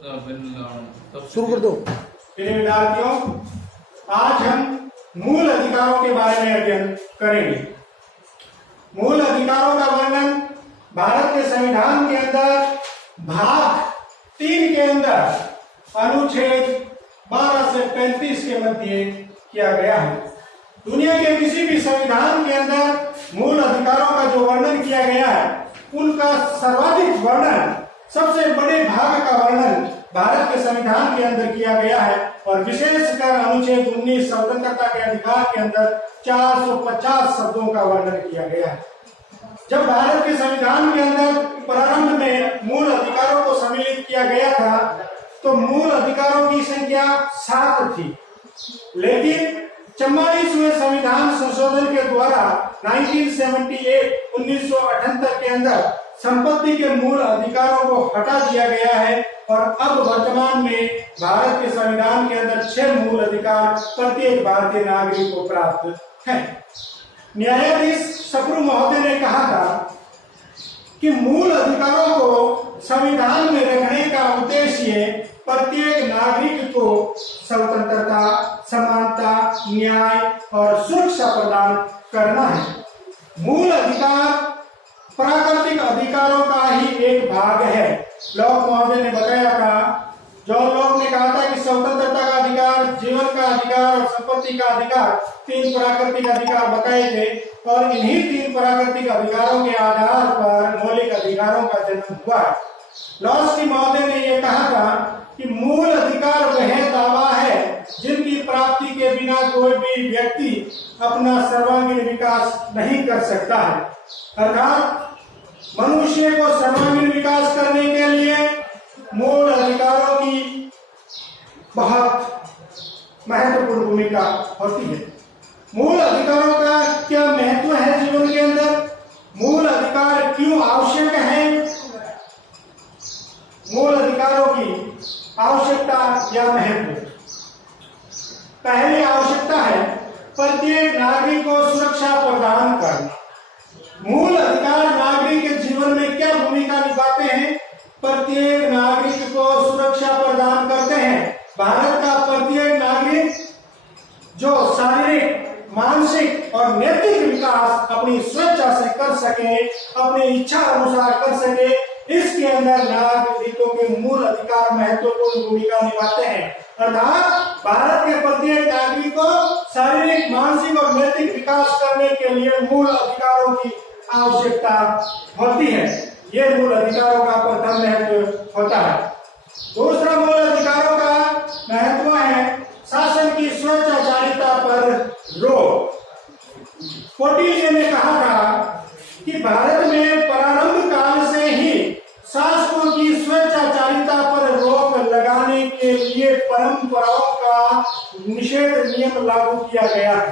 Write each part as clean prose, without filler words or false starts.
शुरू कर दो। प्रिय विद्यार्थियों, आज हम मूल अधिकारों के बारे में अध्ययन करेंगे। मूल अधिकारों का वर्णन भारत के संविधान के अंदर भाग 3 के अंदर अनुच्छेद 12 से 35 के मध्य किया गया है। दुनिया के किसी भी संविधान के अंदर मूल अधिकारों का जो वर्णन किया गया है, उनका सर्वाधिक वर्णन, सबसे बड़े भाग का वर्णन भारत के संविधान के अंदर किया गया है और विशेषकर अनुच्छेद 19 स्वतंत्रता के अधिकार के अंदर 450 शब्दों का वर्णन किया गया है। जब भारत के संविधान के अंदर प्रारंभ में मूल अधिकारों को सम्मिलित किया गया था, तो मूल अधिकारों की संख्या 7 थी, लेकिन 44वें संविधान संशोधन के द्वारा 1978 के अंदर संपत्ति के मूल अधिकारों को हटा दिया गया है और अब वर्तमान में भारत के संविधान के अंदर 6 मूल अधिकार प्रत्येक भारतीय नागरिक को प्राप्त है। न्यायाधीश सप्रू महोदय ने कहा था कि मूल अधिकारों को संविधान में रखने का उद्देश्य प्रत्येक नागरिक को स्वतंत्रता, समानता, न्याय और सुरक्षा प्रदान करना है। मूल अधिकार प्राकृतिक अधिकारों का ही एक भाग है। लॉक महोदय ने बताया था, जॉन लॉक ने कहा था कि स्वतंत्रता का अधिकार, जीवन का अधिकार और संपत्ति का अधिकार 3 प्राकृतिक अधिकार बताए थे और इन्हीं 3 प्राकृतिक अधिकारों के आधार पर मौलिक अधिकारों का जन्म हुआ है। लॉस्की महोदय ने यह कहा था कि मूल अधिकार वह दावा है जिनकी प्राप्ति के बिना कोई भी व्यक्ति अपना सर्वांगीण विकास नहीं कर सकता है। अर्थात मनुष्य को सर्वांगीण विकास करने के लिए मूल अधिकारों की बहुत महत्वपूर्ण भूमिका होती है। मूल अधिकारों का क्या महत्व है जीवन के अंदर? मूल अधिकार क्यों आवश्यक है? मूल अधिकारों की आवश्यकता या महत्व। पहली आवश्यकता है प्रत्येक नागरिक को सुरक्षा प्रदान करना। मूल अधिकार नागरिक के जीवन में क्या भूमिका निभाते हैं? प्रत्येक नागरिक को सुरक्षा प्रदान करते हैं। भारत का प्रत्येक नागरिक जो शारीरिक, मानसिक और नैतिक विकास अपनी स्वेच्छा से कर सके, अपनी इच्छा अनुसार कर सके, इसके अंदर नागरिकों के मूल अधिकार महत्वपूर्ण भूमिका निभाते हैं। अर्थात भारत के प्रत्येक नागरिक को शारीरिक, मानसिक और नैतिक विकास करने के लिए मूल अधिकारों की आवश्यकता होती है। ये मूल अधिकारों का प्रथम महत्व होता है। दूसरा मूल अधिकारों का महत्व है शासन की स्वेच्छाचारिता पर रोक। कोटिल्य ने कहा था कि भारत में प्रारंभ काल से ही शासकों की स्वेच्छाचारिता पर रोक लगाने के लिए परंपराओं का निषेध नियम लागू किया गया है।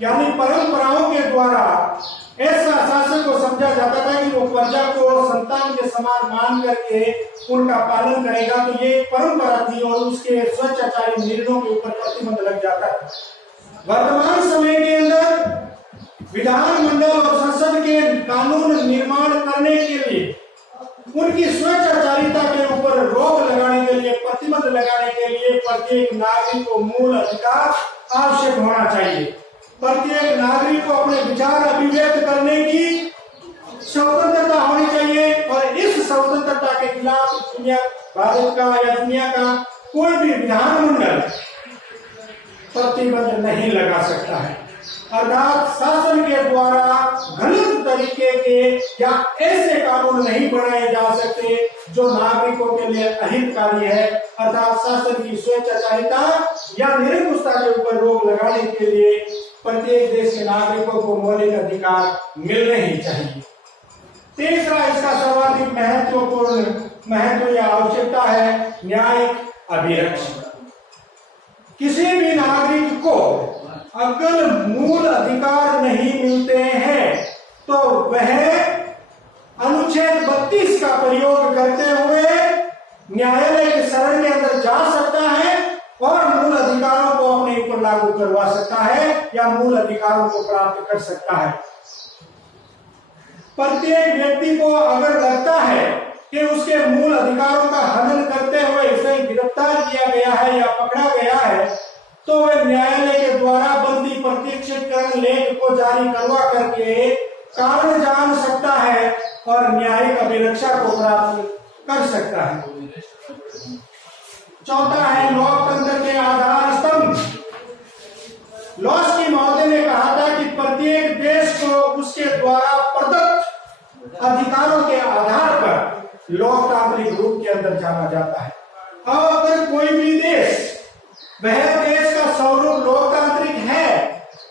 यानी परंपराओं के द्वारा ऐसा शासक को समझा जाता था कि वो प्रजा को संतान के समान मान करके उनका पालन करेगा, तो ये परंपरा थी और उसके स्वेच्छाचारी निर्णयों के ऊपर प्रतिबंध लग जाता है। वर्तमान समय के अंदर विधानमंडल और संसद के कानून निर्माण करने के लिए उनकी स्वेच्छाचारिता के ऊपर रोक लगाने के लिए, प्रतिबंध लगाने के लिए प्रत्येक नागरिक को मूल अधिकार आवश्यक होना चाहिए। प्रत्येक नागरिक को अपने विचार अभिव्यक्त करने की स्वतंत्रता होनी चाहिए और इस स्वतंत्रता के खिलाफ दुनिया, भारत का या दुनिया का कोई भी विधानमंडल प्रतिबंध नहीं लगा सकता है। अर्थात शासन के द्वारा गलत तरीके के या ऐसे कानून नहीं बनाए जा सकते जो नागरिकों के लिए अहितकारी है। अर्थात शासन की स्वेच्छाचारिता या निरंकुशता के ऊपर रोक लगाने के लिए प्रत्येक देश के नागरिकों को मौलिक अधिकार मिलने ही चाहिए। तीसरा इसका सर्वाधिक महत्वपूर्ण महत्व या आवश्यकता है न्यायिक अभिरक्षा। किसी भी नागरिक को अगर मूल अधिकार नहीं मिलते हैं तो वह अनुच्छेद 32 का प्रयोग करते हुए न्यायालय के शरण के अंदर जा सकता है और मूल अधिकारों को अपने ऊपर लागू करवा सकता है या मूल अधिकारों को प्राप्त कर सकता है। प्रत्येक व्यक्ति को अगर लगता है कि उसके मूल अधिकारों का हनन करते हुए गिरफ्तार किया गया है या पकड़ा गया है तो वह न्यायालय के द्वारा बंदी प्रत्यक्षीकरण लेख को जारी करवा करके कारण जान सकता है और न्यायिक अभिरक्षा को प्राप्त कर सकता है। चौथा है लोकतंत्र के आधार स्तंभ। लॉस्की महोदय ने कहा था कि प्रत्येक देश को उसके द्वारा प्रदत्त अधिकारों के आधार पर लोकतांत्रिक रूप के अंदर जाना जाता है। और अगर कोई भी देश वह देश का स्वरूप लोकतांत्रिक है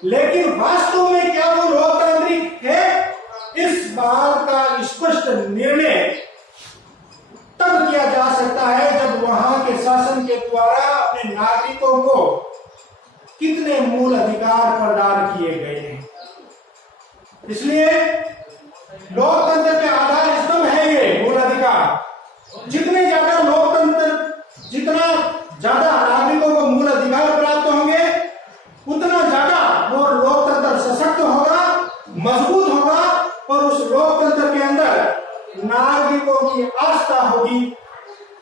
लेकिन वास्तव में क्या वो लोकतांत्रिक है, इस बात का स्पष्ट निर्णय तब किया जा सकता है जब वहां के शासन के द्वारा अपने नागरिकों को कितने मूल अधिकार प्रदान किए गए हैं। इसलिए लोकतंत्र के आधार स्तंभ है ये मूल अधिकार। जितने ज्यादा लोकतंत्र, जितना ज्यादा नागरिकों को मूल अधिकार प्राप्त होंगे उतना ज्यादा वो लोकतंत्र सशक्त होगा, मजबूत होगा और उस लोकतंत्र के अंदर नागरिकों की आस्था होगी,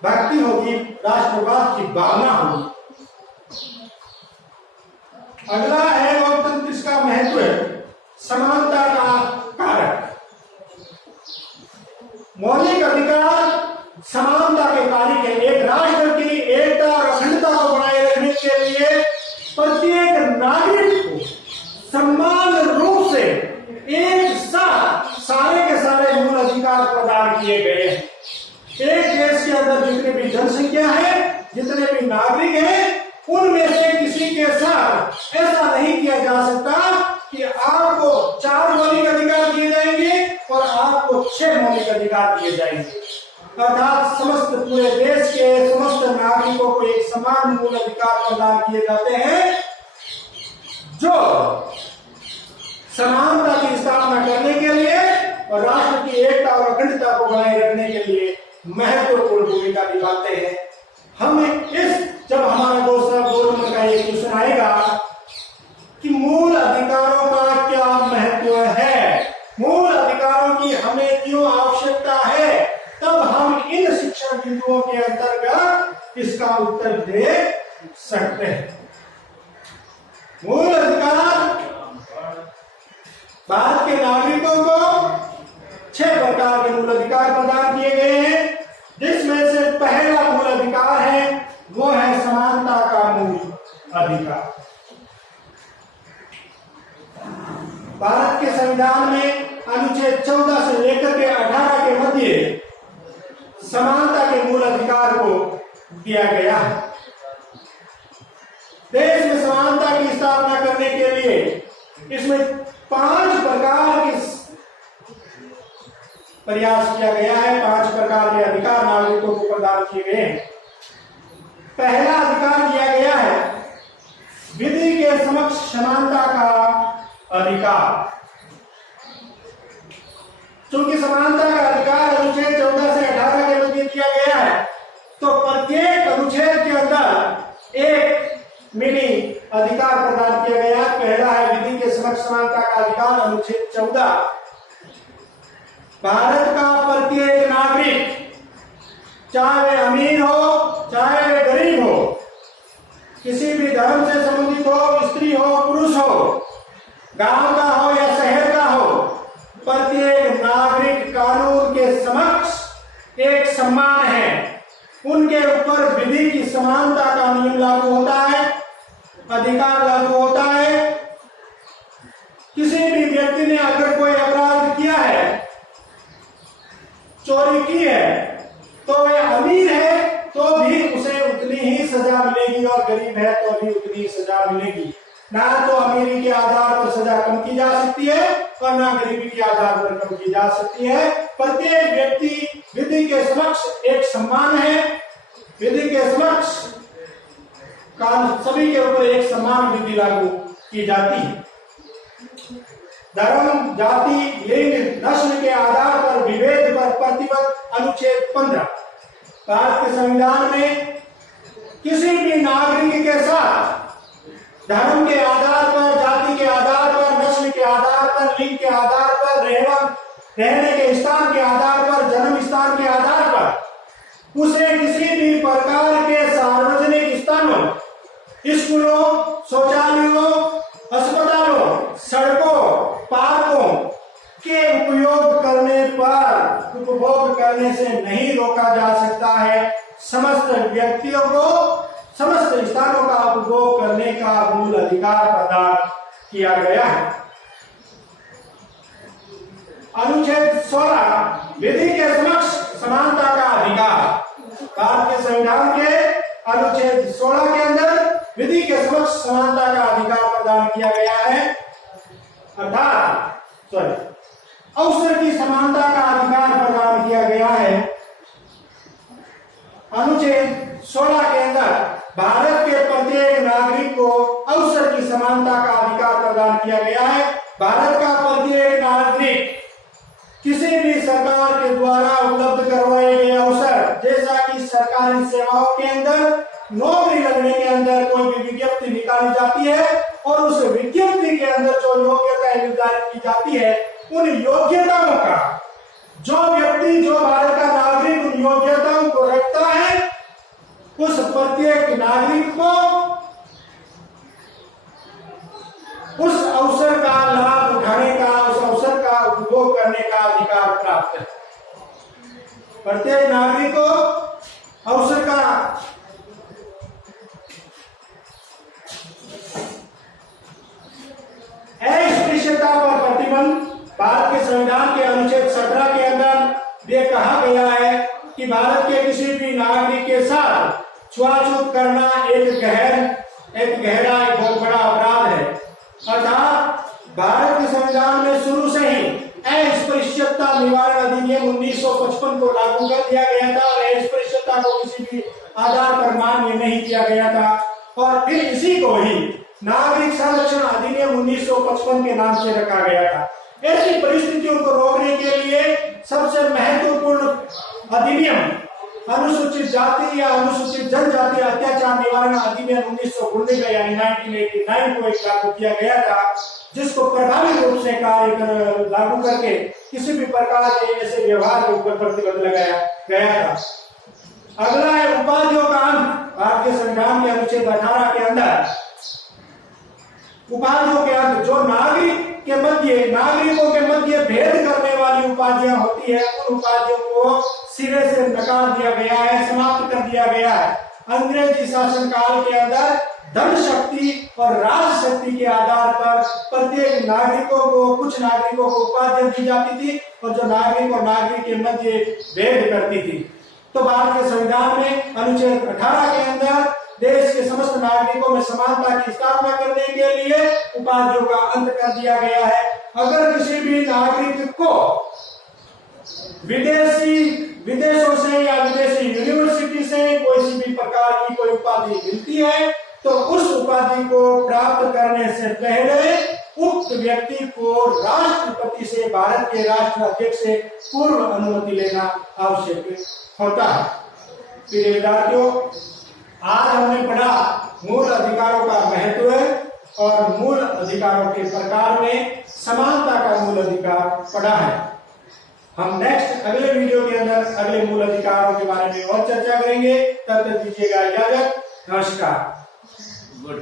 भक्ति होगी, राष्ट्रवाद की भावना होगी। अगला है लोकतंत्र, इसका महत्व समानता का कारक। मौलिक अधिकार समानता के कारक है। एक राष्ट्र की एकता और अखंडता को बनाए रखने के लिए प्रत्येक नागरिक को समान रूप से एक साथ सारे के सारे मूल अधिकार प्रदान किए गए हैं। एक देश के अंदर जितने भी जनसंख्या है, जितने भी नागरिक हैं, उनमें से किसी के साथ ऐसा नहीं किया जा सकता कि आपको 4 मौलिक अधिकार दिए जाएंगे और आपको 6 मौलिक अधिकार दिए जाएंगे। अर्थात समस्त पूरे देश के समस्त नागरिकों को एक समान मूल अधिकार प्रदान किए जाते हैं जो समानता की स्थापना करने के लिए और राष्ट्र की एकता और अखंडता को बनाए रखने के लिए महत्वपूर्ण भूमिका निभाते हैं। हमें जब हमारा दूसरा 2 नंबर का ये क्वेश्चन आएगा कि मूल अधिकारों का क्या महत्व है, मूल अधिकारों की हमें क्यों आवश्यकता है, तब हम इन शिक्षण बिंदुओं के अंतर्गत इसका उत्तर दे सकते हैं। मूल अधिकार भारत के नागरिकों को 6 प्रकार के मूल अधिकार प्रदान किए गए हैं, जिसमें से पहला मूल अधिकार है वो है समानता का मूल अधिकार। भारत के संविधान में अनुच्छेद 14 से लेकर के 18 के मध्य समानता के मूल अधिकार को दिया गया है। देश में समानता की स्थापना करने के लिए इसमें 5 प्रकार के प्रयास किया गया है, 5 प्रकार के अधिकार नागरिकों को प्रदान किए गए हैं। पहला अधिकार दिया गया है विधि के समक्ष समानता का अधिकार। चूंकि समानता का अधिकार अनुच्छेद 14 से 18 के मध्य दिया गया है, तो प्रत्येक अनुच्छेद के अंदर एक मिनी अधिकार प्रदान किया गया। पहला है विधि के समक्ष समानता का अधिकार, अनुच्छेद 14। भारत का प्रत्येक नागरिक, चाहे वे अमीर हो चाहे वे गरीब हो, किसी भी धर्म से संबंधित हो, स्त्री हो पुरुष हो, गांव का हो या शहर का हो, प्रत्येक नागरिक कानून के समक्ष एक समान है। उनके ऊपर विधि की समानता का नियम लागू होता है, अधिकार लागू होता है। किसी भी व्यक्ति ने अगर कोई अपराध किया है, चोरी की है, तो वह अमीर है तो भी उसे उतनी ही सजा मिलेगी और गरीब है तो भी उतनी ही सजा मिलेगी। ना तो अमीरी के आधार पर सजा कम की जा सकती है और ना गरीबी के आधार पर कम की जा सकती है। प्रत्येक व्यक्ति विधि के समक्ष एक समान है। विधि के समक्ष सभी के ऊपर एक समान विधि लागू की जाती है। धर्म, जाति, लिंग, नस्ल के आधार पर विभेद पर प्रतिबंध, अनुच्छेद 15। भारत के संविधान में किसी भी नागरिक के साथ धर्म के आधार पर, जाति के आधार पर, नस्ल के आधार पर, लिंग के आधार पर, रहने के स्थान के आधार पर, जन्म स्थान के आधार पर उसे किसी भी प्रकार के स्कूलों, शौचालयों, अस्पतालों, सड़कों, पार्कों के उपभोग करने से नहीं रोका जा सकता है। समस्त व्यक्तियों को समस्त स्थानों का उपभोग करने का मूल अधिकार प्रदान किया गया है। अनुच्छेद 16 विधि के समक्ष समानता का अधिकार। भारत के संविधान के अनुच्छेद 16 के अंदर विधि के समक्ष समानता का अधिकार प्रदान किया गया है, अर्थात अवसर की समानता का अधिकार प्रदान किया गया है। अनुच्छेद 16 के अंदर भारत के प्रत्येक नागरिक को अवसर की समानता का अधिकार प्रदान किया गया है। भारत का प्रत्येक नागरिक किसी भी सरकार के द्वारा उपलब्ध करवाए गए अवसर, जैसा कि सरकारी सेवाओं के अंदर नौकरी लगने के अंदर कोई भी विज्ञप्ति निकाली जाती है और उस विज्ञप्ति के अंदर जो योग्यता निर्धारित की जाती है, उन योग्यताओं का जो व्यक्ति, जो भारत का नागरिक उन योग्यताओं को रखता है, उस प्रत्येक नागरिक को उस अवसर का लाभ उठाने का, उस अवसर का उपभोग करने का अधिकार प्राप्त है। प्रत्येक नागरिक को अवसर का अस्पृश्यता पर प्रतिबंध। भारत के संविधान के अनुच्छेद 17 के अंदर ये कहा गया है कि भारत के किसी भी नागरिक के साथ छुआछूत करना एक गहरा बहुत बड़ा अपराध है। अर्थात भारत के संविधान में शुरू से ही अस्पृश्यता निवारण अधिनियम 1955 को लागू कर दिया गया था और अस्पृश्यता को किसी भी आधार पर मान्य नहीं किया गया था, और फिर इसी को ही नागरिक संरक्षण अधिनियम 1955 के नाम से रखा गया था। ऐसी परिस्थितियों को रोकने के लिए सबसे महत्वपूर्ण अधिनियम अनुसूचित जाति या अनुसूचित जनजाति अत्याचार निवारण अधिनियम 1919 यानी 1989 को एक लागू किया गया था, जिसको प्रभावी रूप से लागू करके किसी भी प्रकार के ऐसे व्यवहार के ऊपर प्रतिबंध लगाया गया था। अगला है उपाधियों का अंत। भारत के संविधान के अनुच्छेद 18 के अंदर उपाधियों के अंत, जो नागरिकों के मध्य भेद करने वाली उपाधियां होती है, उन उपाधियों को सिरे से नकार दिया गया है, समाप्त कर दिया गया है। अंग्रेजी शासन काल के अंदर धन शक्ति और राज शक्ति के आधार पर प्रत्येक नागरिकों को, कुछ नागरिकों को उपाधियां दी जाती थी और जो नागरिक और नागरिक के मध्य भेद करती थी। तो भारत के संविधान में अनुच्छेद 18 के अंदर देश के समस्त नागरिकों में समानता की स्थापना करने के लिए उपाधियों का अंत कर दिया गया है। अगर किसी भी नागरिक को विदेशों से या विदेशी यूनिवर्सिटी से कोई भी प्रकार की कोई उपाधि मिलती है, तो उस उपाधि को प्राप्त करने से पहले उक्त व्यक्ति को राष्ट्रपति से, भारत के राष्ट्राध्यक्ष से पूर्व अनुमति लेना आवश्यक होता है। प्रिय विद्यार्थियों, आज हमने पढ़ा मूल अधिकारों का महत्व और मूल अधिकारों के प्रकार में समानता का मूल अधिकार पढ़ा है। हम नेक्स्ट अगले वीडियो के अंदर अगले मूल अधिकारों के बारे में और चर्चा करेंगे। तब तक दीजिएगा इजाजत। नमस्कार। गुड।